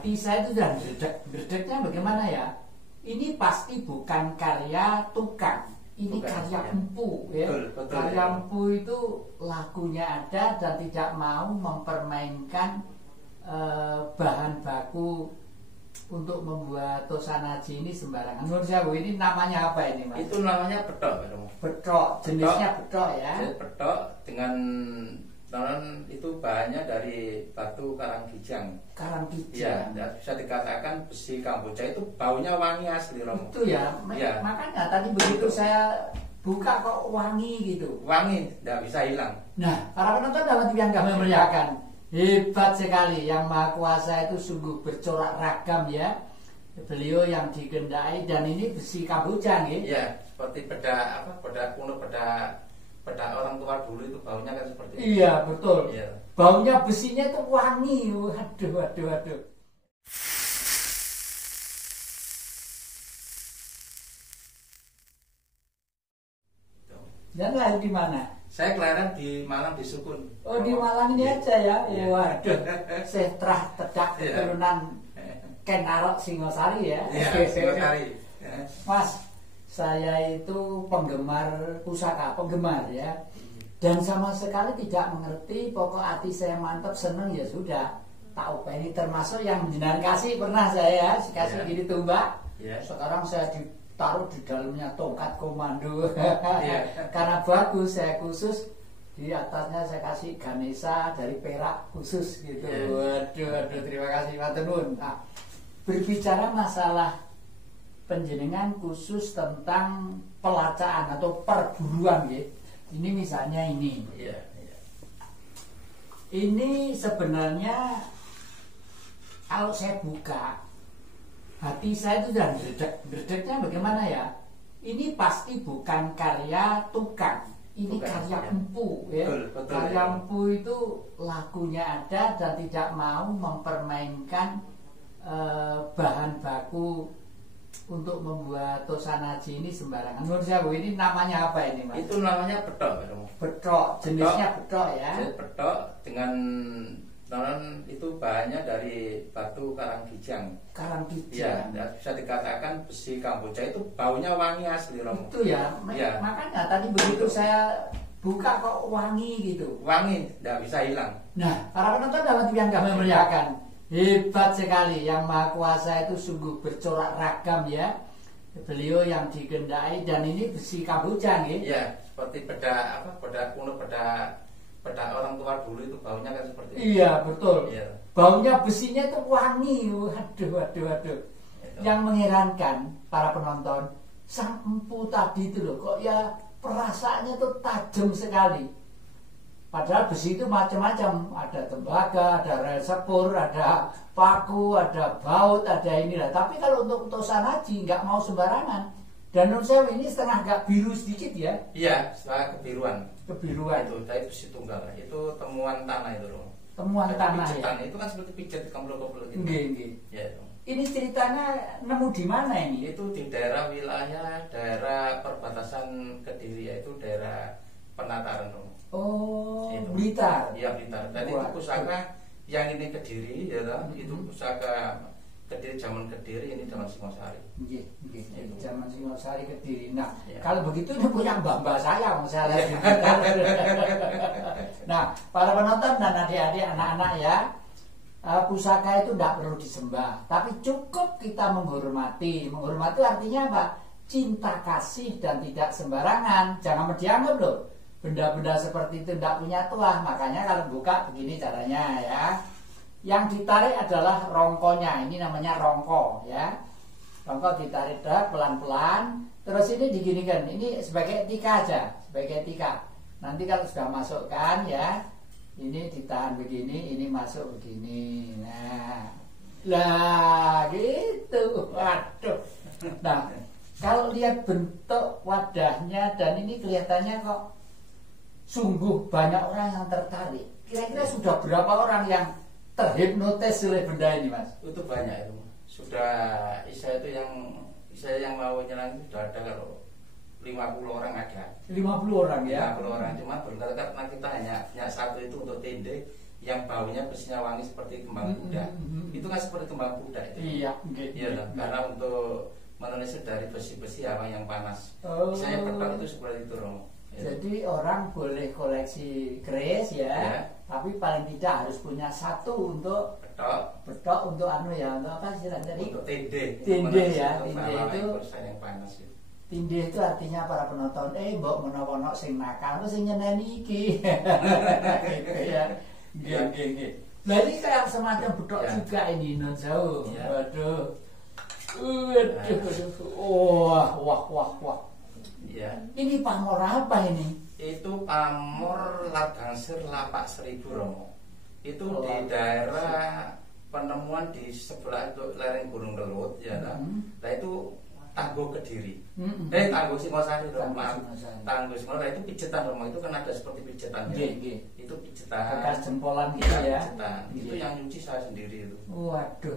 hati saya itu sudah berdeknya bagaimana ya? Ini pasti bukan karya tukang, ini Bukan, karya ya. empu ya. Betul, Karya ya. empu itu lakunya ada dan tidak mau mempermainkan bahan baku untuk membuat tosanaji ini sembarangan. Menurut saya ini namanya apa ini, Mas? Itu namanya betok. Betok, jenisnya betok ya. Jadi betok dengan itu bahannya dari batu karangkijang. Karangkijang. Ya, bisa dikatakan besi Kamboja itu baunya wangi asli, Romo. Itu ya. Ya. Makanya tadi begitu saya buka kok wangi gitu. Wangi, tidak bisa hilang. Nah, para penonton dalam yang kami muliakan, hebat sekali. Yang Maha Kuasa itu sungguh bercorak ragam ya. Beliau yang digendai dan ini besi Kamboja nih. Ya, seperti beda kuno, beda orang tua dulu itu baunya kan seperti itu. Iya, betul. Iya. Baunya besinya itu wangi. Waduh. Dan lahir di mana? Saya kelahiran di Malang, di Sukun. Oh, di Malang ini aja ya. Iya. Waduh. Setrah tedak Iya. keturunan Ken Arok Singosari ya. Iya, Singosari. Mas, saya itu penggemar pusaka, penggemar ya. Dan sama sekali tidak mengerti, pokok hati saya mantap, seneng ya sudah. Tak upeni termasuk yang jenengan kasih pernah saya kasih Ya. gini tumbak. Ya. Sekarang saya ditaruh di dalamnya tongkat komando. Ya. Karena bagus, saya khusus di atasnya saya kasih Ganesha dari perak khusus gitu. Ya. Waduh, terima kasih Pak Tenun. Nah, berbicara masalah penjenengan khusus tentang pelacaan atau perburuan gitu. Ini misalnya ini. Iya. Ini sebenarnya kalau saya buka hati saya itu sudah berdeknya bagaimana ya? Ini pasti bukan karya tukang, ini Bukan, karya ya. empu ya. Betul, Karya ya. empu itu lakunya ada dan tidak mau mempermainkan bahan baku untuk membuat tosanaji ini sembarangan. Menurut saya ini namanya apa ini, Mas? Itu namanya betok, Romo. Betok, jenisnya betok ya. Jadi betok dengan itu bahannya dari batu karangkijang. Karangkijang. Ya, bisa dikatakan besi Kamboja itu baunya wangi asli, Romo. Itu ya. Ya. Makanya tadi begitu saya buka kok wangi gitu. Wangi, tidak bisa hilang. Nah, para penonton dalam yang kami muliakan, hebat sekali. Yang Maha Kuasa itu sungguh bercorak ragam ya. Beliau yang digendai dan ini besi Kamboja nih. Ya, seperti beda kuno, beda orang tua dulu itu baunya kan seperti itu. Iya, betul. Iya. Baunya besinya itu wangi. Waduh. Itu. Yang mengherankan para penonton, sang empu tadi itu loh, kok ya perasaannya tuh tajam sekali. Padahal besi itu macam-macam, ada tembaga, ada rel sepur, ada paku, ada baut, ada inilah. Tapi kalau untuk tosanaji nggak mau sembarangan. Dan menurut saya ini setengah agak biru sedikit ya. Iya, setelah kebiruan. Kebiruan. Itu besi tunggal. Itu temuan tanah itu, loh. Temuan Ada tanah pijetan. ya. Itu kan seperti pijet kamplok-kamplok gitu. Nggih. Ya, itu. Ini ceritanya nemu di mana ini? Itu di daerah perbatasan Kediri, yaitu daerah Penataran, Romo. Oh, Itu. Blitar. Iya, Blitar. Dan Wah, itu pusaka yang ini Kediri, ya toh. Itu pusaka Kediri, zaman Kediri, ini zaman Singosari. Nggih. Itu. Zaman Singosari Kediri. Nah, Ya. kalau begitu ini punya mbak saya, saya lihat di Blitar. Nah, para penonton dan adik-adik, anak-anak ya, pusaka itu tidak perlu disembah, tapi cukup kita menghormati. Menghormati artinya apa? Cinta kasih dan tidak sembarangan. Jangan dianggap loh benda-benda seperti itu tidak punya tuah. Makanya kalau buka begini caranya ya. Yang ditarik adalah rongkonya. Ini namanya rongko ya. Rongko ditarik dah pelan-pelan. Terus ini diginikan. Ini sebagai etika aja, sebagai etika. Nanti kalau sudah masukkan ya, ini ditahan begini, ini masuk begini. Nah, lah gitu. Waduh. Nah, kalau lihat bentuk wadahnya dan ini kelihatannya kok sungguh banyak orang yang tertarik. Kira-kira sudah berapa orang yang terhipnotis oleh benda ini, Mas? Itu banyak itu. Sudah saya yang mau nyerang itu sudah ada kalau 50 orang ada. 50 orang ya. 50 orang, cuma karena kita hanya satu itu untuk tende. yang baunya bersihnya wangi seperti kembang kuda. Itu kan seperti kembang kuda itu. Iya, Iya, karena untuk menulis dari besi-besi apa yang panas. Oh. Saya petok itu seperti itu, Romo. Ya. Jadi orang boleh koleksi keris ya, tapi paling tidak harus punya satu untuk betok untuk anu ya, untuk apa sih tadi? Untuk tinde. Tinde ya, tinde itu. Yang panas itu. Tinde itu artinya para penonton, mbok menawa sing nakal, aku sing nyeneni iki. Gitu ya. Nggih. Nah ini kayak semacam betok juga ini non jauh. Waduh. Wah. Ya. Ini pamor apa ini? Itu pamor Lagangsir Lapak Seribu, Romo. Itu di daerah penemuan di sebelah itu lereng Gunung Kelut ya. Nah itu Tangguh Kediri. Tangguh Singosari, Romo. Tangguh Singosari itu pijetan, Romo. Itu kan ada seperti pijetan ya. Itu pijetan. Bekas jempolan gitu ya. Pijetan. Itu yang nyuci saya sendiri itu. Waduh.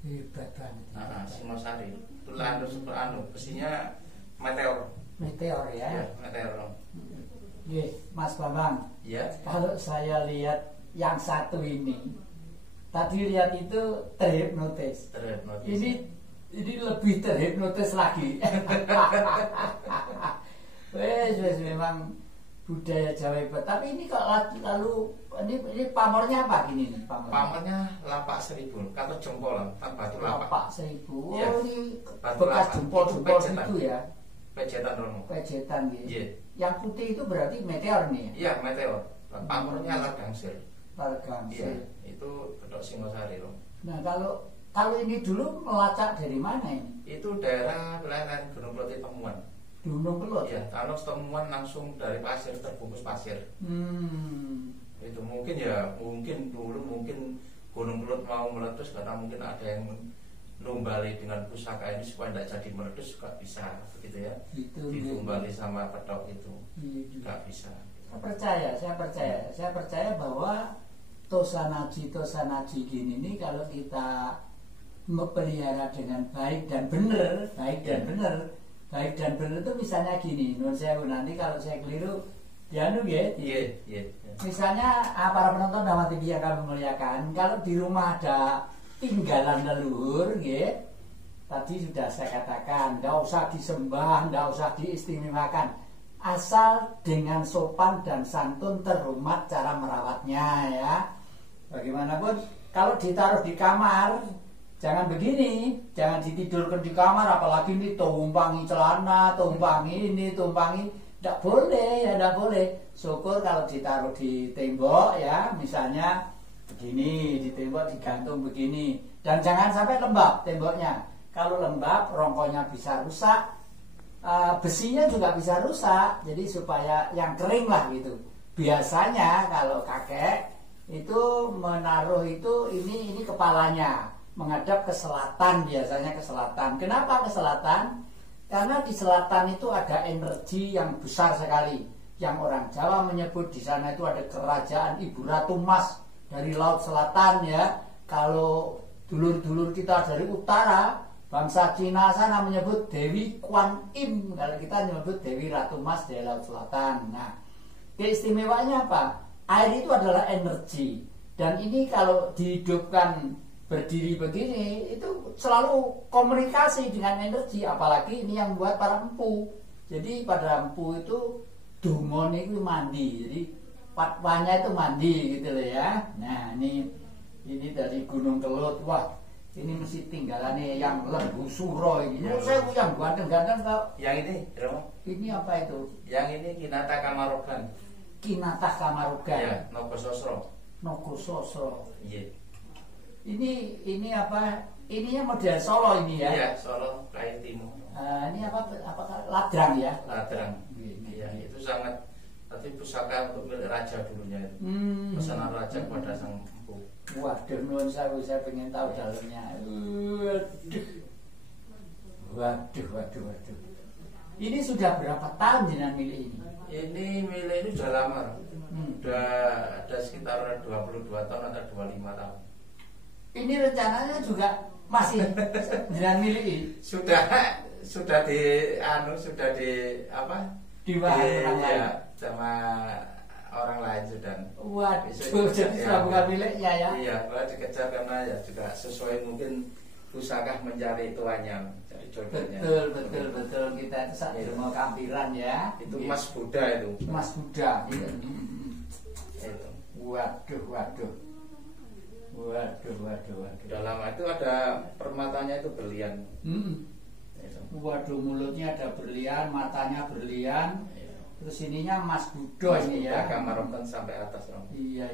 Hebat banget. Singosari. Itu anu besinya meteor ya. Meteor. Mas Bambang. Ya. Kalau saya lihat yang satu ini, tadi lihat itu terhipnotis. Ini lebih terhipnotis lagi. Wes memang budaya Jawa hebat. Tapi ini kalau lalu ini pamornya apa gini nih pamornya Lapak Seribu, kata jempol kan batu lapak Seribu. Ya. Ini batu bekas lapak. jempol itu ya. Pejetan, Romo. Pejetan gitu. Iya. Yang putih itu berarti meteor nih. Iya, meteor. Pamornya Lagangsir. Lagangsir. Iya, itu Bedok Singosari, Romo. Nah, kalau ini dulu melacak dari mana ini? Itu daerah lereng Gunung Kelut temuan. Gunung Kelut. Iya, kalau temuan langsung dari pasir, terbungkus pasir. Itu mungkin dulu Gunung Kelut mau meletus karena mungkin ada yang numbali dengan pusaka ini supaya tidak jadi meletus juga bisa begitu ya. Ditumbali sama pedok itu juga bisa. Saya percaya bahwa tosanaji gini ini kalau kita memelihara dengan baik dan benar itu misalnya gini, menurut saya nanti kalau saya keliru misalnya para penonton Dhamma TV yang kami muliakan, kalau di rumah ada tinggalan leluhur, tadi sudah saya katakan, tidak usah disembah, tidak usah diistimewakan, asal dengan sopan dan santun terhormat cara merawatnya ya. Bagaimanapun kalau ditaruh di kamar, jangan begini, jangan ditidurkan di kamar, apalagi ini tumpangi celana, tumpangi ini, tidak boleh ya, tidak boleh. Syukur kalau ditaruh di tembok ya, misalnya begini, di tembok digantung begini, dan jangan sampai lembab temboknya. Kalau lembab rongkonya bisa rusak, besinya juga bisa rusak. Jadi supaya yang kering lah gitu. Biasanya kalau kakek itu menaruh itu ini kepalanya menghadap ke selatan, biasanya ke selatan. Kenapa ke selatan? Karena di selatan itu ada energi yang besar sekali. Yang orang Jawa menyebut di sana itu ada kerajaan Ibu Ratu Mas dari Laut Selatan ya. Kalau dulur-dulur kita dari utara, bangsa Cina sana menyebut Dewi Kuan Im. Kalau kita menyebut Dewi Ratu Mas dari Laut Selatan. Nah, keistimewaannya apa? Air itu adalah energi. Dan ini kalau dihidupkan berdiri begini, itu selalu komunikasi dengan energi. Apalagi ini yang buat para empu. Jadi pada empu itu dungon itu mandi. Jadi fatwanya itu mandi gitu loh ya. Nah ini dari Gunung Kelut. Wah, ini mesti tinggalannya yang Lembu Suro ini. Saya yang ganteng-ganteng kok. Yang ini, Romo. Ini apa itu? Yang ini Kinata Kamarogan. Kinata Kamarogan. Ya, Nogososro. Iya. Ini apa? Ininya model Solo ini ya? Iya, Solo kain timur. Ini apa ladrang ya? Ladrang. Iya, itu sangat. Tapi pusaka untuk milik raja dulunya itu. Pesanan raja kepada sang empu. Waduh, nuwun sewu, saya pengen tahu dalamnya. Waduh. Ini sudah berapa tahun jenengan milih ini? Ini milih ini sudah lama. Sudah ada sekitar 22 tahun atau 25 tahun. Ini rencananya juga masih jenengan milih ini? Sudah di apa? Diwahai ya, sama orang lain sudah. Waduh, jadi sudah bukan miliknya ya? Iya, kalau dikejar karena ya juga sesuai mungkin pusaka mencari tuannya, cari jodohnya. Betul. Kita itu saat di rumah kampiran ya. Itu Mas Buddha itu. Mas Buddha. Iya. Itu. Waduh. Dalam itu ada permatanya itu berlian. Itu. Waduh, mulutnya ada berlian, matanya berlian. Iya. Terus ininya Mas Buddha ini ya. Kamar rokan sampai atas dong. Iya.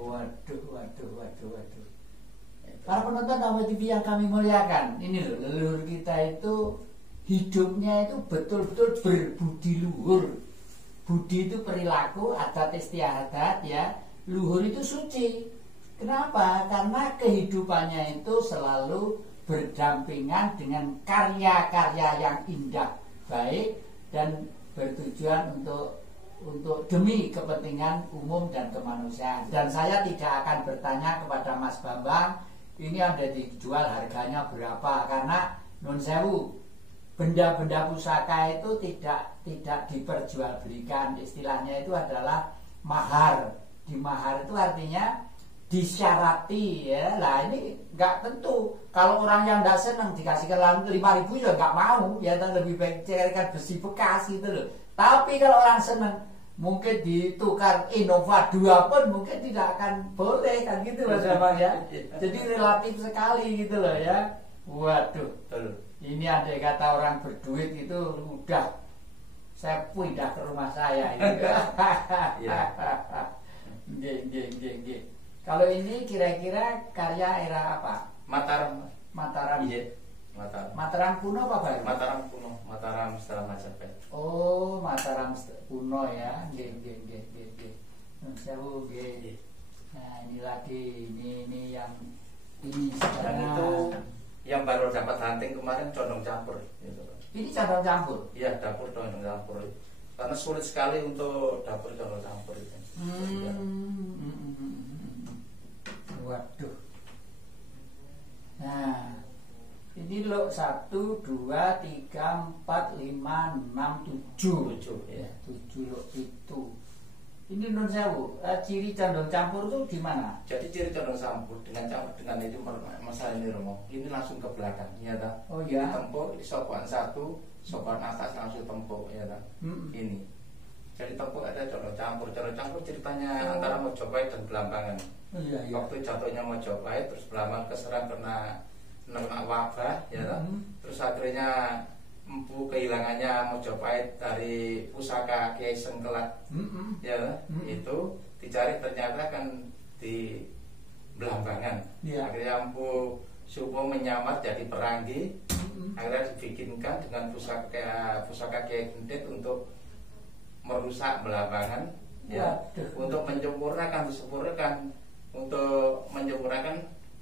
Waduh. Para penonton Dawa TV yang kami muliakan, ini loh, leluhur kita itu hidupnya itu betul-betul berbudi luhur. Budi itu perilaku, adat istiadat ya. Luhur itu suci. Kenapa? Karena kehidupannya itu selalu berdampingan dengan karya-karya yang indah, baik dan bertujuan untuk demi kepentingan umum dan kemanusiaan. Dan saya tidak akan bertanya kepada Mas Bambang ini ada dijual harganya berapa, karena nun sewu, benda-benda pusaka itu tidak diperjualbelikan. Istilahnya itu adalah mahar. Di mahar itu artinya disyarati ya. Lah ini nggak tentu. Kalau orang yang tidak senang dikasih ke 5.000 ya nggak mau. Ya lebih baik carikan besi bekas gitu loh. Tapi kalau orang senang, mungkin ditukar Innova 2 pun mungkin tidak akan boleh kan gitu Mas Bambang ya. Jadi relatif sekali gitu loh ya. Waduh. Ini ada kata orang berduit itu udah saya pindah ke rumah saya ini. Nggih. Kalau ini kira-kira karya era apa? Mataram. Iya. Mataram kuno apa baru? Mataram setelah Majapahit. Oh, Mataram kuno ya. Nggih. Sewu nggih. Nah, ini lagi ini yang ini dan itu yang baru dapat hunting kemarin condong campur gitu. Ini condong campur? Iya, dapur condong campur. Karena sulit sekali untuk dapur condong campur itu. Waduh. Nah, ini lo 1, 2, 3, 4, 5, 6, 7 ya, 7 lo itu. Ini non sewu, ciri condong campur itu di mana? Jadi ciri condong campur dengan itu masalah ini Romo. Ini langsung ke belakang, ya tak? Oh ya. Ini tempuk, ini sopan 1, sopan atas langsung tempuk, ya tak? Ini. Jadi tempuk ada condong campur ceritanya antara Mojopahit dan Belambangan. Iya. Waktu jatuhnya Mojopahit, terus Belambangan keserang kena wabah, ya tak? Terus akhirnya empu kehilangannya Mojopahit dari pusaka Kiai Sengkelat, ya, itu dicari ternyata kan di Belambangan. Akhirnya empu Sumo menyamar jadi peranggi, akhirnya dibikinkan dengan pusaka Kiai Gendit untuk merusak Belambangan, ya, untuk menyempurnakan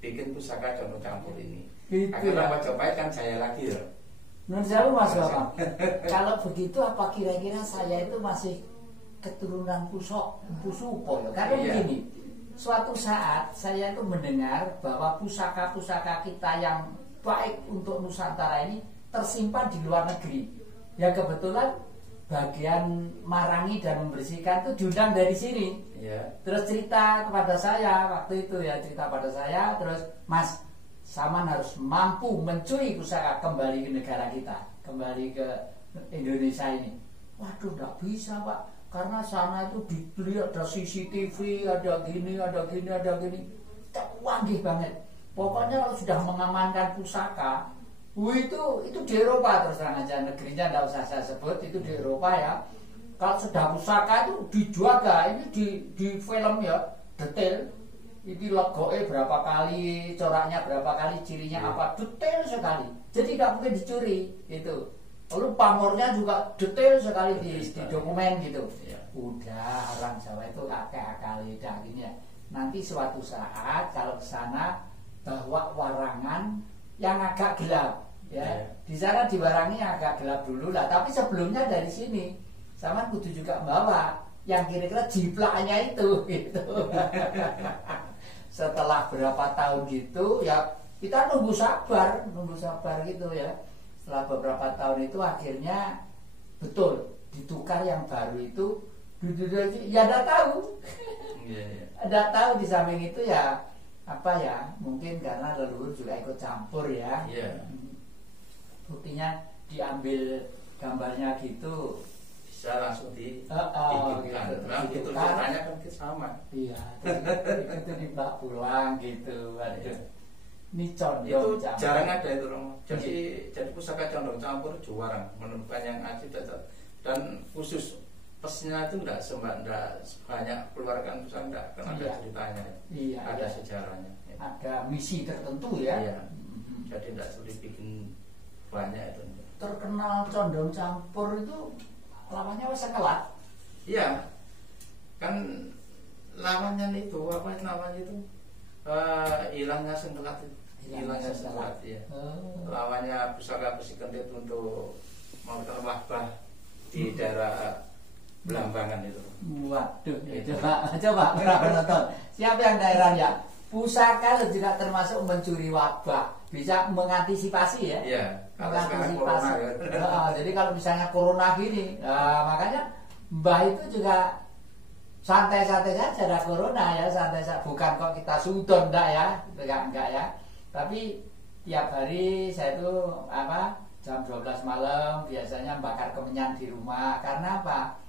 bikin pusaka condong campur ini. Akhirnya Mojopahit kan jaya lagi ya. Menurut saya Mas Bambang, kalau begitu apa kira-kira saya itu masih keturunan Pusupo ya? Karena begini, suatu saat saya itu mendengar bahwa pusaka-pusaka kita yang baik untuk Nusantara ini tersimpan di luar negeri. Ya kebetulan bagian marangi dan membersihkan itu diundang dari sini. Terus cerita kepada saya waktu itu ya, terus Mas, Saman harus mampu mencuri pusaka kembali ke negara kita, kembali ke Indonesia ini. Waduh, nggak bisa Pak, karena sana itu dibeli ada CCTV, ada gini. Canggih banget. Pokoknya kalau sudah mengamankan pusaka, itu di Eropa, terus terang aja negerinya nggak usah saya sebut, itu di Eropa ya. Kalau sudah pusaka itu dijaga, ini di film ya detail. Ini logonya berapa kali, coraknya berapa kali, cirinya apa, detail sekali. Jadi nggak mungkin dicuri itu. Lalu pamornya juga detail sekali di dokumen gitu. Udah orang Jawa itu akal-akali dah gini ya. Nanti suatu saat kalau ke sana bawa warangan yang agak gelap ya. Di sana diwarangi yang agak gelap dulu lah, tapi sebelumnya dari sini sama kudu juga bawa yang kira-kira jiplaknya itu gitu. Setelah berapa tahun gitu ya kita nunggu sabar gitu ya. Setelah beberapa tahun itu akhirnya betul ditukar yang baru itu Ya tidak tahu. Iya. Tidak tahu. Di samping itu ya apa ya, mungkin karena leluhur juga ikut campur ya. Iya. Buktinya diambil gambarnya gitu Bisa langsung gitu. Nah, itu ceritanya kan sama. Iya, itu dibawa pulang gitu. Aduh. Ini Itu condong campur. jarang ada itu, Romo. Jadi pusaka condong campur jarang menemukan yang asli dan khusus pesnya itu enggak sebanyak keluarkan pusaka enggak, karena ada ceritanya. Iya, ada iya. sejarahnya. Ada misi tertentu ya. Iya. Jadi enggak sulit bikin banyak itu. Terkenal condong campur itu lawannya wes sekelat. Iya. Kan lawannya itu apa namanya itu? Hilangnya sengkelat itu. Hilangnya sengkelat ya. Lawannya pusaka besi kendit untuk melakukan wabah di daerah Belambangan itu. Waduh, coba nonton. Siapa yang daerahnya? Pusaka itu juga termasuk mencuri wabah, bisa mengantisipasi ya. Iya. Kalau sekarang corona ya. Jadi kalau misalnya corona gini, makanya Mbah itu juga santai-santai saja ada corona ya, santai-santai. Bukan kok kita sudon enggak ya, enggak ya. Tapi tiap hari saya itu jam 12 malam biasanya bakar kemenyan di rumah. Karena apa?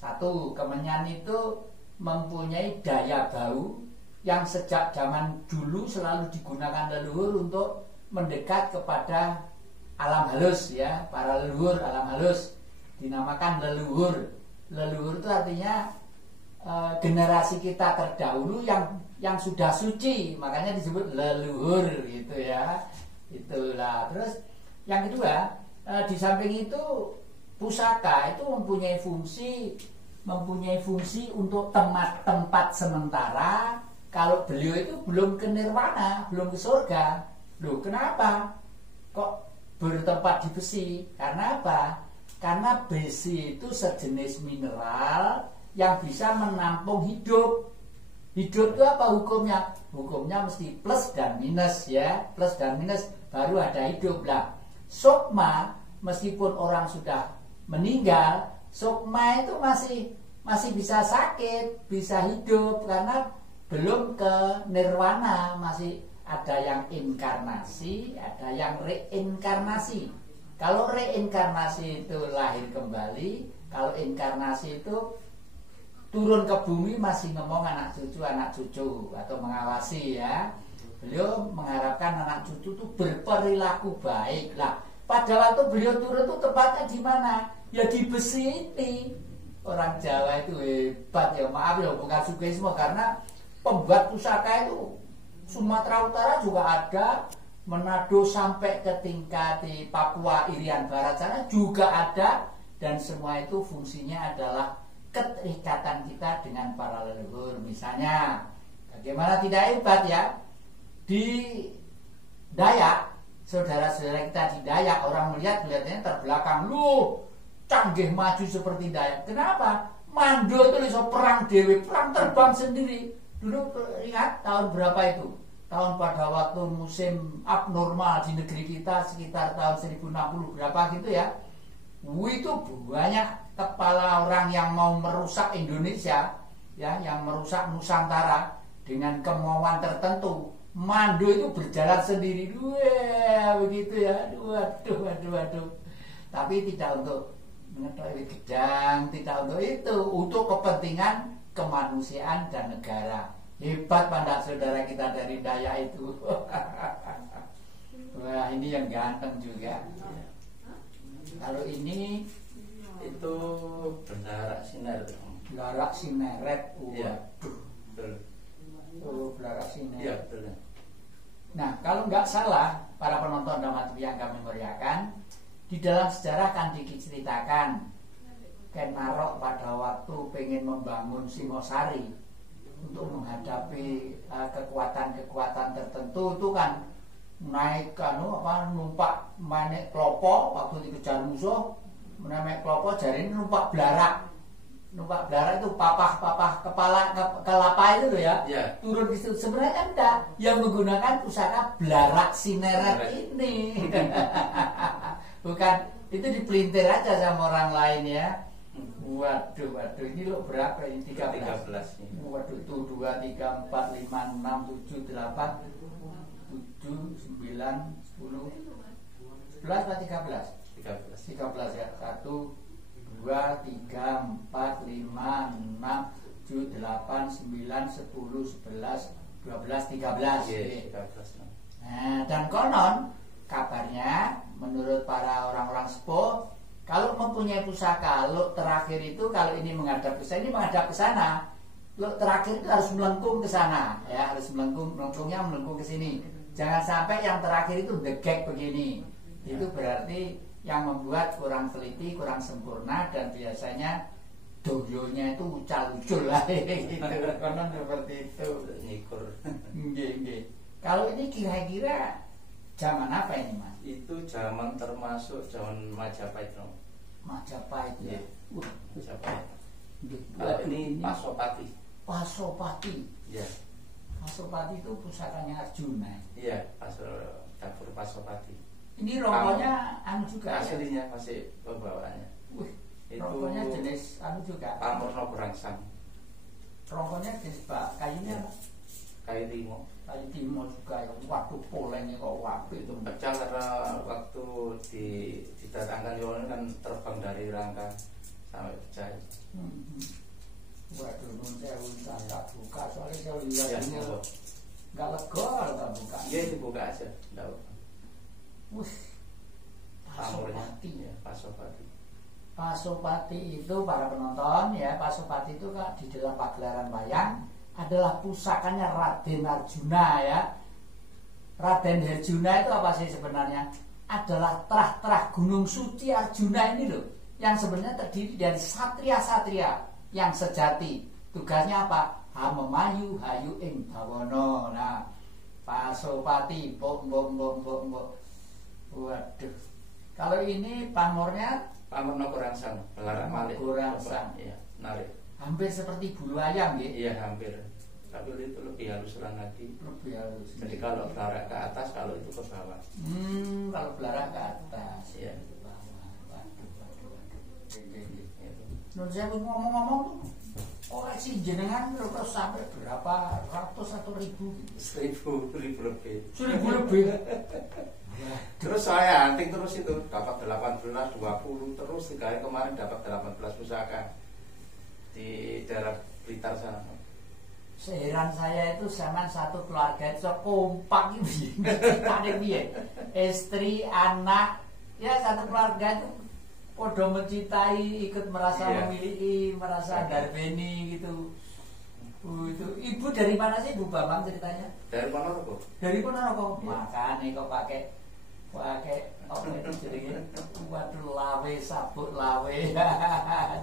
Satu, kemenyan itu mempunyai daya bau yang sejak zaman dulu selalu digunakan leluhur untuk mendekat kepada alam halus ya, para leluhur alam halus dinamakan leluhur. Leluhur itu artinya generasi kita terdahulu yang sudah suci, makanya disebut leluhur gitu ya. Itulah. Terus yang kedua, di samping itu pusaka itu mempunyai fungsi untuk tempat sementara. Kalau beliau itu belum ke nirwana, belum ke surga. Loh, kenapa kok bertempat di besi? Karena apa? Karena besi itu sejenis mineral yang bisa menampung hidup. Hidup itu apa hukumnya? Hukumnya mesti plus dan minus ya. Plus dan minus baru ada hidup lah. Sukma, meskipun orang sudah meninggal, sukma itu masih bisa sakit, bisa hidup karena belum ke nirwana, masih ada yang inkarnasi, ada yang reinkarnasi. Kalau reinkarnasi itu lahir kembali, kalau inkarnasi itu turun ke bumi masih ngomong anak cucu atau mengawasi ya. Beliau mengharapkan anak cucu itu berperilaku baik lah. Pada waktu beliau turun itu tepatnya di mana? Ya di besi ini. Orang Jawa itu hebat ya, maaf ya, bukan sukesmo, karena pembuat pusaka itu Sumatera Utara juga ada, Manado sampai ke tingkat di Papua Irian Barat sana juga ada, dan semua itu fungsinya adalah keterikatan kita dengan para leluhur. Misalnya, bagaimana tidak hebat ya, di Dayak, saudara-saudara kita di Dayak, orang melihatnya terbelakang, loh, canggih maju seperti Dayak. Kenapa? Mando itu bisa perang dewe, perang terbang sendiri. Dulu ingat tahun berapa itu? Tahun pada waktu musim abnormal di negeri kita sekitar tahun 1060 berapa gitu ya. Itu banyak kepala orang yang mau merusak Indonesia ya, yang merusak Nusantara dengan kemauan tertentu. Mando itu berjalan sendiri, begitu ya. Waduh. Tapi tidak untuk mengetahui gedang, tidak untuk itu, untuk kepentingan kemanusiaan dan negara. Hebat pandang saudara kita dari Dayak itu. Wah, ini yang ganteng juga. Kalau ini itu Belarak Sinar. Belarak Sineret. Iya. Waduh. Oh, Belarak Sineret. Iya, betul. Nah, kalau nggak salah, para penonton Dhamma TV yang kami muliakan, di dalam sejarah kan diceritakan Ken Arok pada waktu pengen membangun Singosari untuk menghadapi kekuatan-kekuatan tertentu itu kan naik numpak manek klopo waktu dikejar musuh, naik klopo jari ini numpak belarak itu papah kepala kelapa itu loh ya, turun di situ. Sebenarnya enggak, yang menggunakan pusaka Belarak Sineret ini bukan, itu dipelintir aja sama orang lain ya. Waduh, ini lo berapa ini? 13. 13 nih. Waduh, itu 2, 3, 4, 5, 6, 7, 8, 7, 9, 10, 11 atau 13? 13 ya. 1, 2, 3, 4, 5, 6, 7, 8, 9, 10, 11, 12, 13. Iya, 13. Nah, dan konon kabarnya menurut para orang-orang sepuh, kalau mempunyai pusaka luk terakhir itu, kalau ini menghadap ke sana, ini menghadap ke sana. Luk terakhir itu harus melengkung ke sana, ya, harus melengkungnya melengkung ke sini. Jangan sampai yang terakhir itu degek begini. Itu berarti yang membuat kurang teliti, kurang sempurna, dan biasanya doyonya itu ucal-ucul lah gitu. Konon seperti itu. Nyikur. Nggih. Kalau ini kira-kira zaman apa ini, Mas? Itu zaman termasuk zaman Majapahit, no? Majapahit ya. Majapahit. Nggih. Kalau ini Pasopati. Pasopati. Iya. Pasopati itu pusakanya Arjuna. Iya, dapur Pasopati. Ini rokoknya anu juga ya? Aslinya masih pembawaannya. Wih, Itu rokoknya jenis anu juga. Pamurno Berangsang. Rokoknya jenis kayunya Kayu Timo. kayu timo juga ya. Waduh, polengnya kok apik itu. Pecah karena waktu didatangkan Yohanes kan terbang dari rangka sampai pecah. Waduh, nun saya tak buka soalnya saya lihat Ya, ini monggo. nggak lega kalau tak buka. Iya, dibuka aja. Enggak apa. Wih, Pamurnya. Pasopati. Ya, Pasopati. Pasopati itu para penonton ya, Pasopati itu kan di dalam pagelaran wayang adalah pusakanya Raden Arjuna ya. Raden Arjuna itu apa sih sebenarnya? Adalah terah-terah Gunung Suci Arjuna ini loh, yang sebenarnya terdiri dari satria-satria yang sejati. Tugasnya apa? Memayu hayu ing bawana. Nah, Pasopati, mbok. Waduh. Kalau ini pamornya Pamurno Berangsang, Belarak Malik. Berangsang. Iya, narik. hampir seperti bulu ayam gitu. Iya, hampir. Tapi itu lebih halus lagi. Lebih halus. Jadi kalau belarak ke atas, kalau itu ke bawah. Kalau belarak ke atas. Iya. Ke bawah. Waduh. Itu. Nun saya ngomong-ngomong, sih jenengan terus sampai berapa ratus atau ribu gitu? 1000 lebih. 1000 lebih. Terus saya hunting terus itu dapat 18, 20 terus 3 hari kemarin dapat 18 pusaka di daerah Blitar sana. Seheran saya itu zaman satu keluarga itu kompak gitu. Ada piye? Istri, anak, ya satu keluarga itu podo mencintai, ikut merasa memiliki, merasa darbeni gitu. Itu ibu dari mana sih Bu Bambang ceritanya? Dari Ponorogo. Dari Ponorogo. Makanya kok pakai apa itu jenenge? Waduh, lawe sabuk lawe.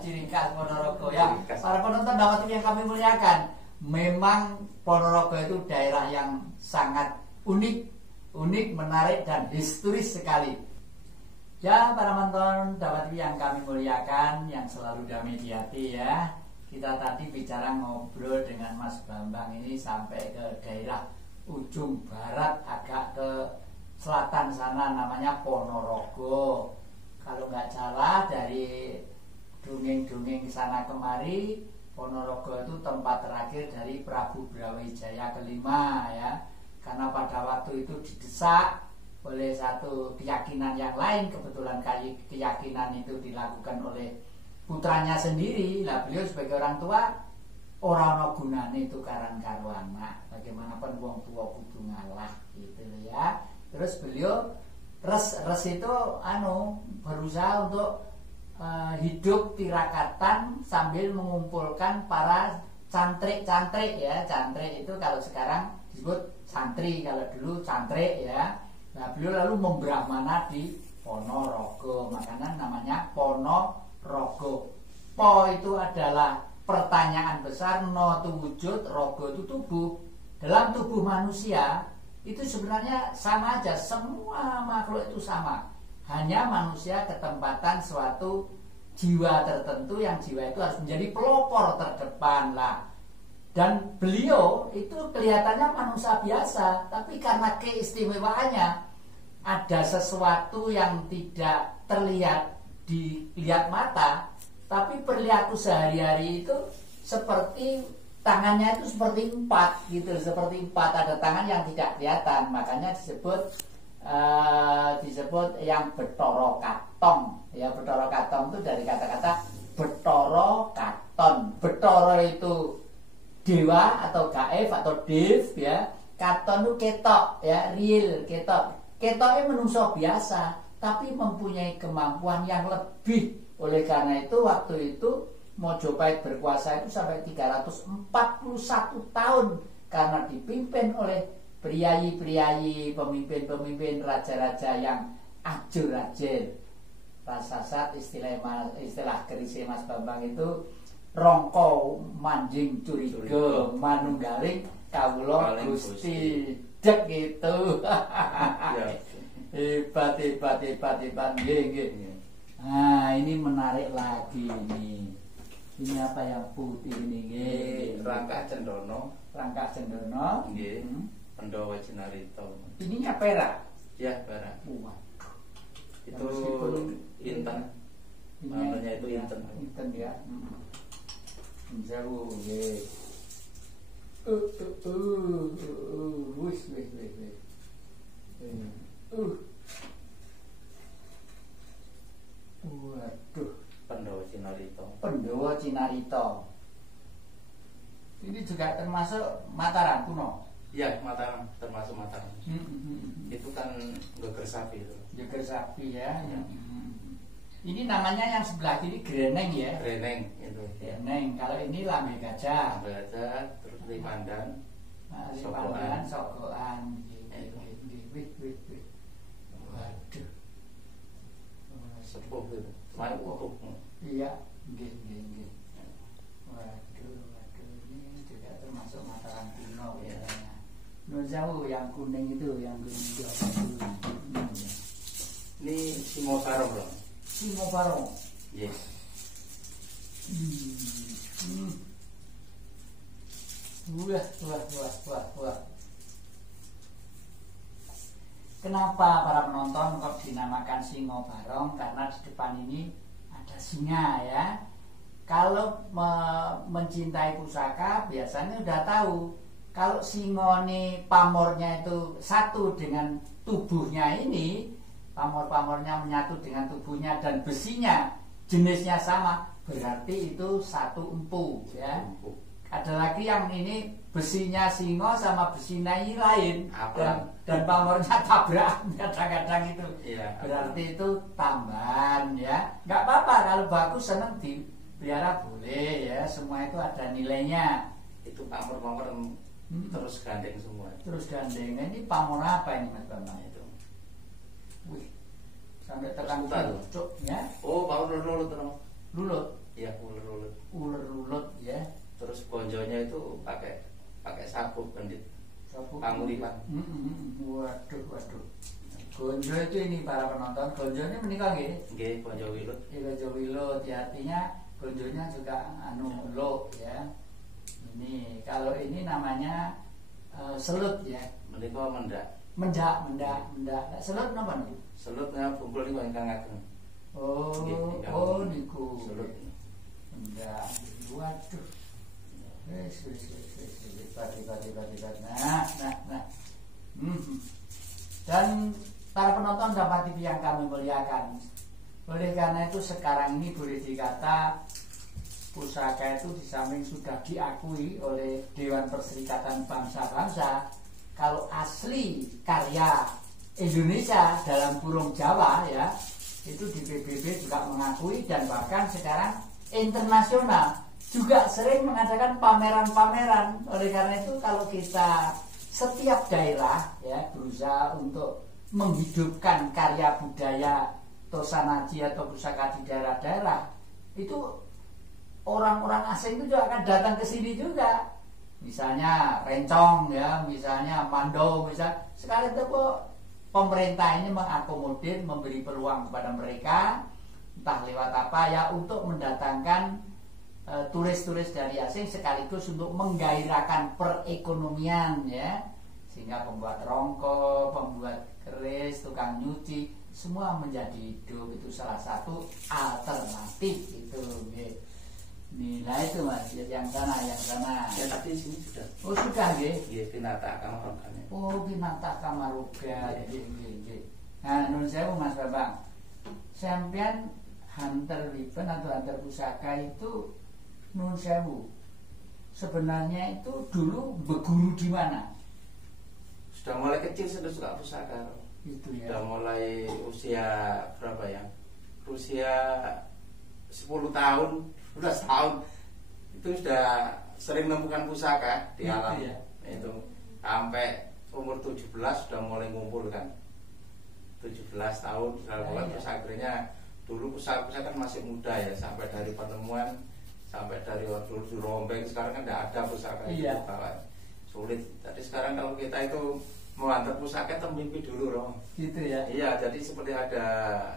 Ciri khas Ponorogo ya. Para penonton Dawa TV yang kami muliakan, memang Ponorogo itu daerah yang sangat unik, menarik dan historis sekali. Ya, para penonton Dawa TV yang kami muliakan, yang selalu damai di hati ya. Kita tadi bicara ngobrol dengan Mas Bambang ini sampai ke daerah ujung barat, agak ke selatan sana, namanya Ponorogo. Kalau nggak salah dari dongeng-dongeng sana kemari, Ponorogo itu tempat terakhir dari Prabu Brawijaya kelima ya. Karena pada waktu itu didesak oleh satu keyakinan yang lain, kebetulan keyakinan itu dilakukan oleh putranya sendiri. Lah beliau sebagai orang tua ora ana gunane tukaran karo anak. Bagaimanapun wong tua kudu ngalah gitu ya. Terus beliau res itu berusaha untuk hidup tirakatan sambil mengumpulkan para cantrik ya. Cantrik itu kalau sekarang disebut santri, kalau dulu cantrik ya. Nah, beliau lalu membrahmana di Ponorogo, makanya namanya Ponorogo. Po itu adalah pertanyaan besar, no itu wujud, rogo itu tubuh. Dalam tubuh manusia itu sebenarnya sama aja, semua makhluk itu sama. Hanya manusia ketempatan suatu jiwa tertentu, yang jiwa itu harus menjadi pelopor terdepan lah. Dan beliau itu kelihatannya manusia biasa, tapi karena keistimewaannya ada sesuatu yang tidak terlihat dilihat mata, tapi perilaku sehari-hari itu seperti tangannya itu seperti 4 gitu, seperti 4, ada tangan yang tidak kelihatan, makanya disebut yang Bathara Katon. Ya, Bathara Katon itu dari kata-kata Bathara Katon. Bathara itu dewa atau gaib atau dev ya. Katon itu ketok ya, real ketok. Ketoknya menungso biasa, tapi mempunyai kemampuan yang lebih. Oleh karena itu waktu itu Mojopahit berkuasa itu sampai 341 tahun karena dipimpin oleh priayi-priayi, pemimpin-pemimpin, raja-raja yang ajur-ajur. Rasasat istilah kerise Mas Bambang itu rongko manjing curiga manunggaling kawula Gusti dek gitu. Hebat nggih. Nah, ini menarik lagi ini. Ini apa yang putih ini nggih? Rangka Cendono. Rangka Cendono. Nggih. Pandhawa Cinarito. Ininya perak. Ya, perak. Waduh. Itu inten. Namanya itu inten. Inten ya. Jauh nggih. Wis. Waduh. Pandhawa Cinarito. Ini juga termasuk Mataram kuno. Iya, Mataram, termasuk Mataram. Itu kan geger sapi itu. Geger sapi ya. Ini namanya yang sebelah kiri Greneng ya. Greneng itu. Greneng. Kalau ini Lambe Gajah. Gajah, terus Lipandan. Lipandan, Sogokan. Wih. Waduh. Sepuh itu. Sepuh. Iya, nggih. Waduh, ini juga termasuk Mataram kuno ya. Nun Sewu yang kuning itu, yang kuning itu apa itu? Ini Simobarong loh. Simobarong. Yes. Wah. Kenapa para penonton kok dinamakan Simobarong? Karena di depan ini ada singa ya. Kalau mencintai pusaka biasanya udah tahu. Kalau singa ini pamornya itu satu dengan tubuhnya ini, pamor-pamornya menyatu dengan tubuhnya dan besinya jenisnya sama, berarti itu satu empu ya. Ada lagi yang ini besinya singa sama besinya ini lain dan pamornya tabrak kadang-kadang itu ya, berarti itu tambahan ya. Nggak apa-apa kalau bagus seneng dipelihara boleh ya, semua itu ada nilainya. Itu pamor-pamor terus gandeng semua. Terus gandeng. Ini pamor apa ini Mas Bambang itu? Wih, sampai tekan cuk ya. Oh, pamor lulut terus. Lulut. Iya, ular lulut. Ular lulut ya. Terus gonjonya itu pakai sabuk bandit. Sabuk pangulipan. Waduh. Gonjo itu ini para penonton. Gonjonya menikah nggih? Nggih, gonjo wilut. Gonjo wilut ya, artinya gonjonya juga lo ya. Ini kalau ini namanya selut ya. Menika mendak. Selut napa niku? Selutnya bungkul niku ingkang ageng. Oh niku. Selut. Mendak. Waduh. Wis. Pati. Nah. Dan para penonton dapat TV yang kami muliakan. Oleh karena itu sekarang ini boleh dikata pusaka itu di samping sudah diakui oleh Dewan Perserikatan Bangsa-Bangsa, kalau asli karya Indonesia dalam kurung Jawa ya, itu di PBB juga mengakui dan bahkan sekarang internasional juga sering mengadakan pameran-pameran. Oleh karena itu kalau kita setiap daerah ya berusaha untuk menghidupkan karya budaya Tosanaji atau pusaka di daerah-daerah, itu orang-orang asing itu juga akan datang ke sini juga. Misalnya Rencong ya, misalnya Mando, misalnya sekali itu kok pemerintah ini mengakomodir, memberi peluang kepada mereka entah lewat apa ya untuk mendatangkan turis-turis dari asing sekaligus untuk menggairahkan perekonomian ya, sehingga pembuat rongko, pembuat keris, tukang nyuci semua menjadi hidup, itu salah satu alternatif itu. Nah itu Mas, yang sana. Ya tadi sini sudah. Oh sudah nggih. Nggih, Pinata Kamarogan. Oh Pinata Kamarogan. Nggih. Nah nun sewu Mas Bambang. Sampean hunter weapon atau hunter pusaka itu nun sewu. Sebenarnya itu dulu berguru di mana? Sudah mulai kecil sudah suka pusaka. Itu ya. Sudah mulai usia berapa ya? Usia 10 tahun, 12 tahun itu sudah sering menemukan pusaka di alam. Ya. Itu sampai umur 17 sudah mulai ngumpul kan. 17 tahun sudah mulai. Terus akhirnya dulu pusaka kan masih muda ya, sampai dari pertemuan, sampai dari dulu di rombeng, sekarang kan tidak ada pusaka itu bawa. Sulit. Jadi sekarang kalau kita itu mau antar pusaka itu mimpi dulu Roh. Gitu ya. Iya, jadi seperti ada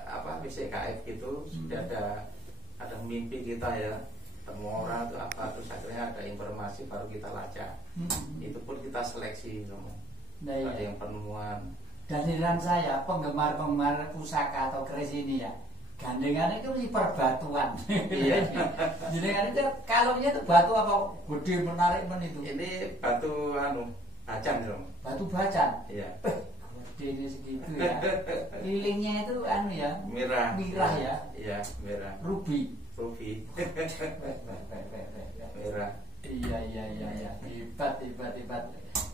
apa PCKF gitu, sudah ada mimpi kita ya, ketemu orang atau apa, terus akhirnya ada informasi baru kita lacak. Itu pun kita seleksi Romo. Nah, iya. Ada yang penemuan. Dan dengan saya penggemar pusaka atau keris ini ya, gandengannya itu mesti perbatuan. Iya. Gandengan itu kalungnya itu batu apa gede menarik itu? Ini batu bacan dong. Batu bacan. Iya. Gede segitu ya. Lilingnya itu ya. Merah ya. Iya, merah. Ruby. Merah. Iya. Hebat.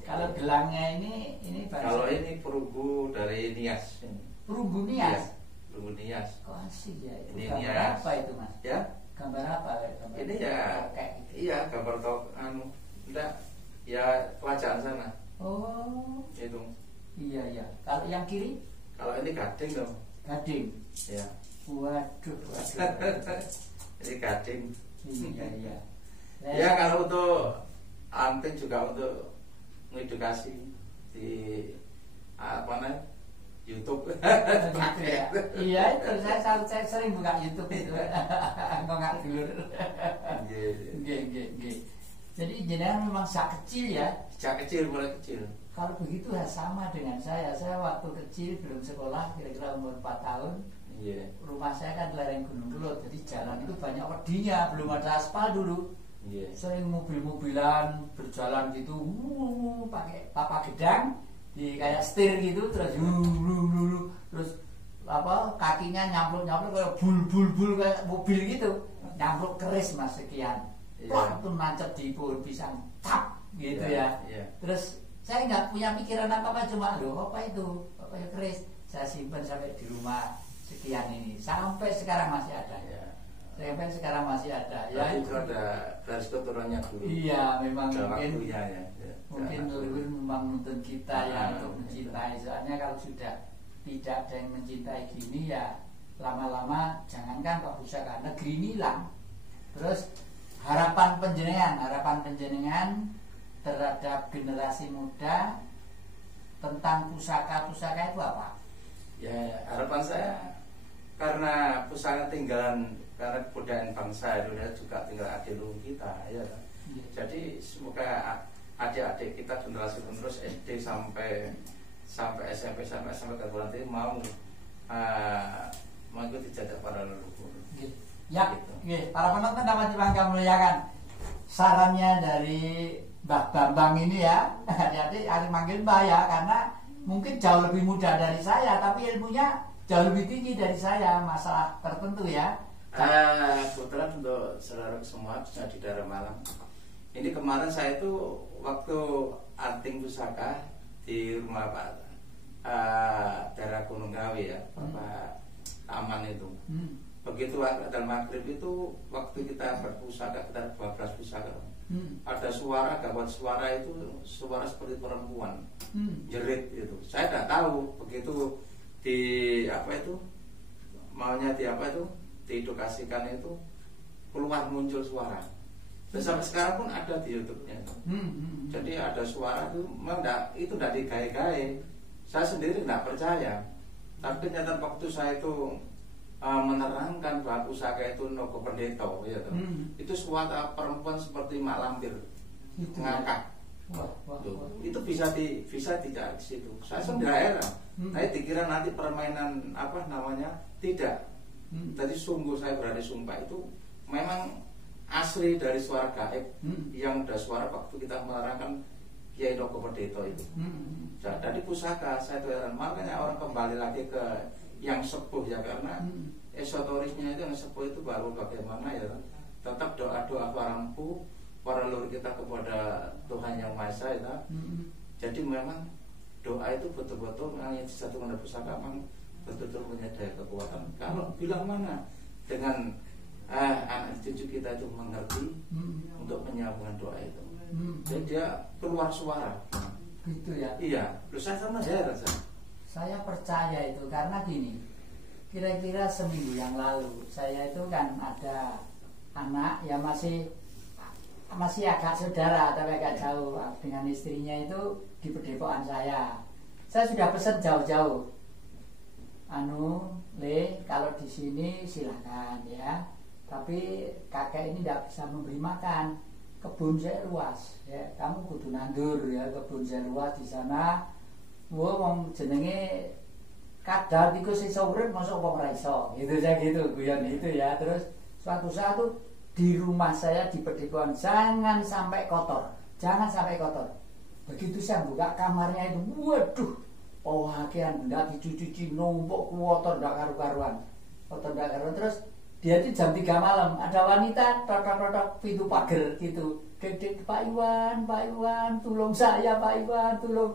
Kalau gelangnya ini kalau ini perunggu dari Nias. Perunggu Nias. Iya, perunggu Nias. Oh asik ya. Itu Ini gambar Nias. apa itu Mas? Ya. Gambar apa? Gambar Ini ya. kayak gitu. Iya, gambar enggak. Ya kerajaan sana. Oh. Itu. Iya. Kalau yang kiri? Kalau ini gading dong. Gading. Ya. Waduh. Ini gading. Iya. Ya kalau untuk anting juga untuk mengedukasi di YouTube. Gitu ya. Iya itu saya sering buka YouTube itu. Nggak dulur. Nggih. Jadi jenengan memang sejak kecil ya. Sejak kecil, mulai kecil. Kalau begitu ya sama dengan saya. Saya waktu kecil belum sekolah, kira-kira umur 4 tahun. Iya. Rumah saya kan di lereng Gunung Kelut, jadi jalan itu banyak wedinya, belum ada aspal dulu. Iya. Sering mobil-mobilan berjalan gitu, pakai papa gedang, di kayak setir gitu, terus terus apa kakinya nyampluk kayak bul kayak mobil gitu, nyampluk keris Mas sekian. Plak tuh nancep di pohon pisang, tap gitu ya. Terus saya nggak punya pikiran apa cuma apa itu keris. Saya simpan sampai di rumah sekian ini, sampai sekarang masih ada. Sampai sekarang masih ada. Ya itu ada garis keturunannya dulu. Iya, memang mungkin leluhur memang menuntun kita ya untuk mencintai. Soalnya kalau sudah tidak ada yang mencintai gini ya lama-lama jangankan Pak Pusaka, negeri ini hilang. Terus harapan penjenengan terhadap generasi muda tentang pusaka itu apa? Ya harapan saya karena pusaka karena kebudayaan bangsa Indonesia juga tinggal adiluhur kita ya. Jadi semoga adik-adik kita generasi penerus SD sampai SMP sampai perguruan tinggi mau mengikuti jejak para leluhur. Ya, para penonton dapat dibangga muliakan sarannya dari Mbah Bambang ini ya. Jadi harus manggil Mbah ya, karena mungkin jauh lebih muda dari saya, tapi ilmunya jauh lebih tinggi dari saya masalah tertentu ya. Kebetulan untuk saudara semua khususnya di daerah Malang. Ini kemarin saya itu waktu anting pusaka di rumah Pak daerah Gunung Kawi ya, Bapak Taman itu. Begitu ada maghrib itu waktu kita berpusaka, kita 12 pusaka. Ada suara, gawat suara itu suara seperti perempuan jerit itu. Saya tidak tahu begitu di diedukasikan itu keluar muncul suara. Dan sampai sekarang pun ada di YouTube-nya. Jadi ada suara itu memang itu tidak digawe-gawe. Saya sendiri tidak percaya. Tapi ternyata waktu saya itu menerangkan bahwa pusaka itu Nogo Pendeta ya, itu suara perempuan seperti mak lampir ngangkat Itu bisa dicari di situ. Saya sudah heran. Saya dikira nanti permainan apa namanya, tidak. Tadi sungguh saya berani sumpah itu memang asli dari suara gaib yang udah suara waktu kita menerangkan Kiai Noko Pendeta itu. Dari pusaka saya tuh heran. Makanya orang kembali lagi ke yang sepuh ya, karena esoterisnya itu yang sepuh itu baru bagaimana ya, tetap doa-doa para empu, para leluhur kita kepada Tuhan Yang Maha Esa ya. Jadi memang doa itu betul-betul yang disatukan dari pusaka memang betul-betul punya daya kekuatan. Kalau bilang mana dengan anak cucu kita itu mengerti untuk menyambungkan doa itu, jadi dia keluar suara. Gitu ya. Iya, terus saya sama Saya percaya itu karena gini, kira-kira seminggu yang lalu saya itu kan ada anak yang masih agak saudara tapi agak jauh dengan istrinya itu di pedepokan saya. Saya sudah pesan jauh-jauh. Le, kalau di sini silakan ya. Tapi kakek ini tidak bisa memberi makan. Kebun saya luas ya. Kamu kudu nandur ya, kebun saya luas di sana. Wong jenenge kadal tikus iso urip mosok wong ra iso. Gitu saya gitu, guyon itu ya. Terus suatu saat tuh di rumah saya di pedepokan jangan sampai kotor. Jangan sampai kotor. Begitu saya buka kamarnya itu, waduh, pewakian ndak dicuci numpuk kotor ndak karu-karuan. Kotor ndak karuan. Terus dia itu jam 3 malam ada wanita totok-totok pintu pagar gitu. Dek Pak Iwan, tolong saya Pak Iwan, tolong.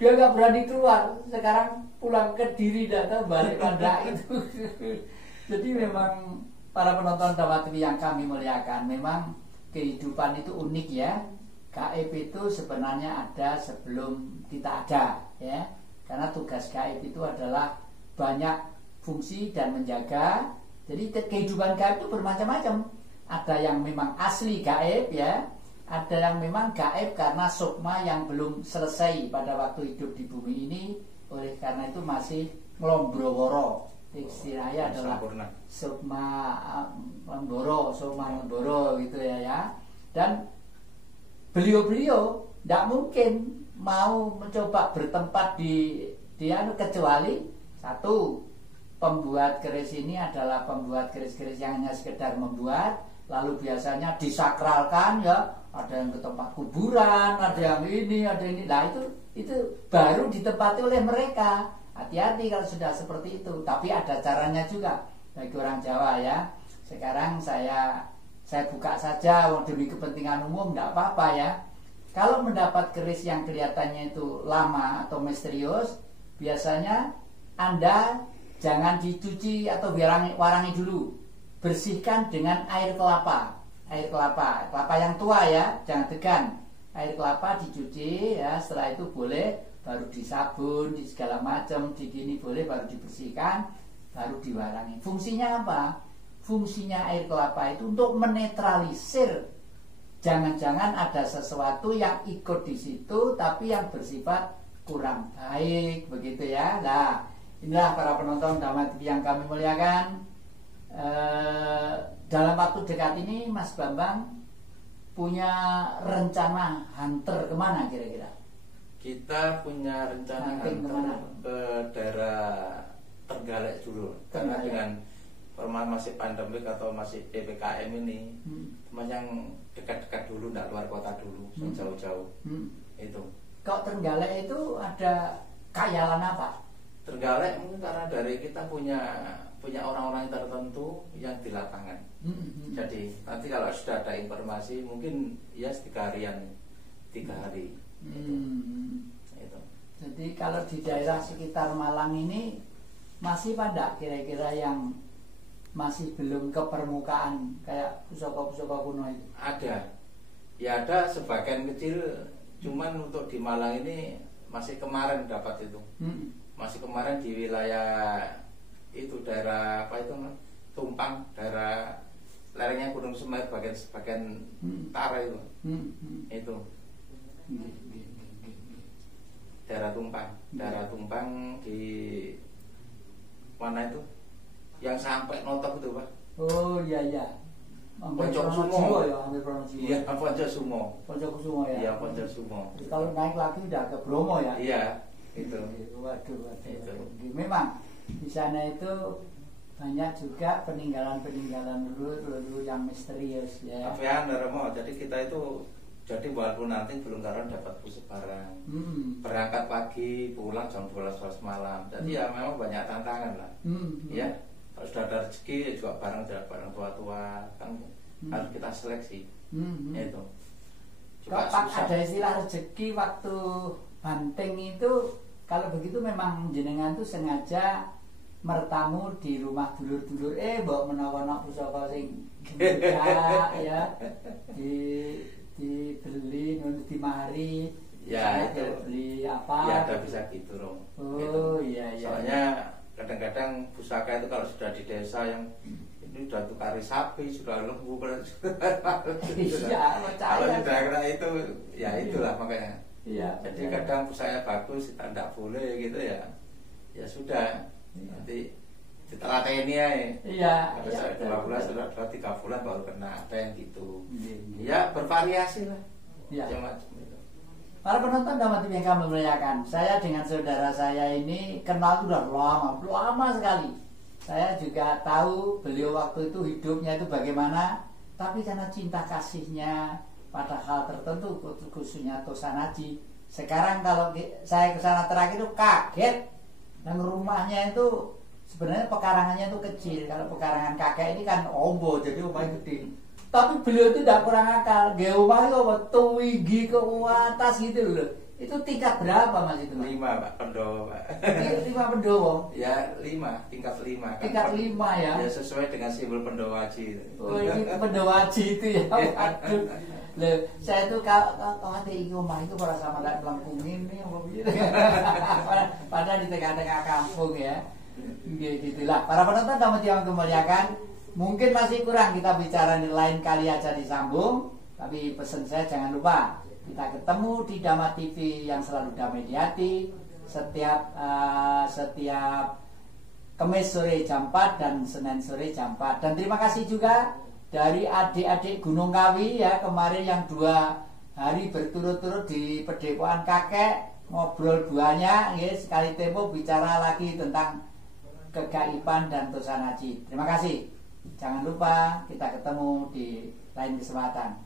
Dia nggak berani keluar. Sekarang pulang ke diri datang balik pada itu. Jadi memang para penonton Dhamma TV yang kami muliakan, memang kehidupan itu unik ya. Gaib itu sebenarnya ada sebelum kita ada ya. Karena tugas gaib itu adalah banyak fungsi dan menjaga. Jadi kehidupan gaib itu bermacam-macam. Ada yang memang asli gaib ya. Ada yang memang gaib karena sukma yang belum selesai pada waktu hidup di bumi ini. Oleh karena itu masih ngelombroworo. Istilahnya adalah sukma lemboro gitu ya. Dan beliau-beliau tidak mungkin mau mencoba bertempat di kecuali satu, pembuat keris ini adalah pembuat keris-keris yang hanya sekedar membuat, lalu biasanya disakralkan ya, ada yang ke tempat kuburan, ada yang ini, ada ini. Nah itu baru ditempati oleh mereka. Hati-hati kalau sudah seperti itu. Tapi ada caranya juga bagi orang Jawa ya. Sekarang saya buka saja demi kepentingan umum, tidak apa-apa ya. Kalau mendapat keris yang kelihatannya itu lama atau misterius, biasanya Anda jangan dicuci atau warangi dulu. Bersihkan dengan air kelapa. Air kelapa yang tua ya, jangan degan. Air kelapa dicuci ya, setelah itu boleh baru disabun, di segala macam, di gini boleh baru dibersihkan, baru diwarangi. Fungsinya apa? Fungsinya air kelapa itu untuk menetralisir. Jangan-jangan ada sesuatu yang ikut di situ tapi yang bersifat kurang baik, begitu ya. Nah, inilah para penonton Dhamma TV yang kami muliakan. Dalam waktu dekat ini Mas Bambang punya rencana hunter kemana kira-kira? Kita punya rencana hunter ke daerah Trenggalek dulu. Karena dengan masih pandemik atau masih PPKM ini, yang dekat-dekat dulu, tidak luar kota dulu, jauh-jauh. Itu. Kok Trenggalek itu ada kayalan apa? Trenggalek mungkin karena dari kita punya orang-orang tertentu yang di lapangan. Jadi nanti kalau sudah ada informasi mungkin ya 3 harian, 3 hari. Itu. Jadi kalau di daerah sekitar Malang ini masih pada kira-kira yang masih belum ke permukaan kayak pusaka-pusaka kuno itu? Ada. Ya ada sebagian kecil, cuman untuk di Malang ini masih kemarin dapat itu. Masih kemarin di wilayah itu daerah apa itu Tumpang, daerah lerengnya Gunung Semeru bagian utara itu. Itu. Daerah Tumpang di mana itu? Yang sampai notok itu, Pak. Oh iya. Pojok Pronojiwo Sumo. ya, hampir Pronojiwo. Iya, Pojok Sumo. Pojok Sumo ya. Iya, Pojok Sumo. Terus kalau naik lagi udah ke Bromo ya. Iya, itu. Waduh. Itu. Memang di sana itu banyak juga peninggalan leluhur yang misterius ya. Tapi ya, Romo, jadi kita itu jadi walaupun nanti belum dapat pusat barang. Berangkat pagi, pulang jam 12 malam. Jadi ya memang banyak tantangan lah. Ya, kalau sudah ada rezeki ya juga barang tua-tua kan harus kita seleksi. Ya itu. Juga susah. Ada istilah rezeki waktu banting itu, kalau begitu memang jenengan tuh sengaja mertamu di rumah dulur-dulur bawa menawa pusaka sing ya dibeli nanti dimari ya itu beli apa ya ada bisa gitu loh. Oh gitu. iya. Soalnya kadang-kadang pusaka itu kalau sudah di desa yang ini sudah tukari sapi, sudah lembu iya, kalau di daerah itu ya itulah makanya. Iya. Jadi kadang pusakanya bagus kita tidak boleh gitu ya. Ya sudah. Nanti setelah TNI ya. Iya. Ada saya 2 bulan, sudah 3 bulan baru kena, ada yang gitu. Iya. Ya bervariasi lah. Iya. Macam itu. Para penonton Dhamma TV yang kami muliakan, saya dengan saudara saya ini kenal sudah lama sekali. Saya juga tahu beliau waktu itu hidupnya itu bagaimana, tapi karena cinta kasihnya pada hal tertentu, khususnya Tosanaji. Sekarang kalau saya ke sana terakhir itu kaget. Dan rumahnya itu sebenarnya pekarangannya itu kecil. Kalau pekarangan kakek ini kan ombo, jadi rumahnya gede. Tapi beliau itu tidak kurang akal. Dia rumah itu tuwigi ke atas gitu loh. Itu tingkat berapa Mas itu? 5 Pak, Pendowo Pak. 5 Pendowo? Ya 5, tingkat 5 kan. Tingkat 5 ya? Ya sesuai dengan simbol Pendowo Haji. Oh ini Pendowo Haji itu ya? Aduh. Loh, saya tuh kalau di rumah itu para sama tak melengkungin nih apa begitu. Padahal di tengah-tengah kampung ya. Gitulah. Para penonton Dhamma TV yang kemuliakan, mungkin masih kurang kita bicara lain kali aja disambung. Tapi pesan saya jangan lupa kita ketemu di Dhamma TV yang selalu damai di hati setiap Kamis sore jam 4 dan Senin sore jam 4. Dan terima kasih juga dari adik-adik Gunung Kawi ya, kemarin yang 2 hari berturut-turut di Padepokan Kakek, ngobrol duanya ya, sekali tempo bicara lagi tentang kegaiban dan Tosanaji. Terima kasih. Jangan lupa kita ketemu di lain kesempatan.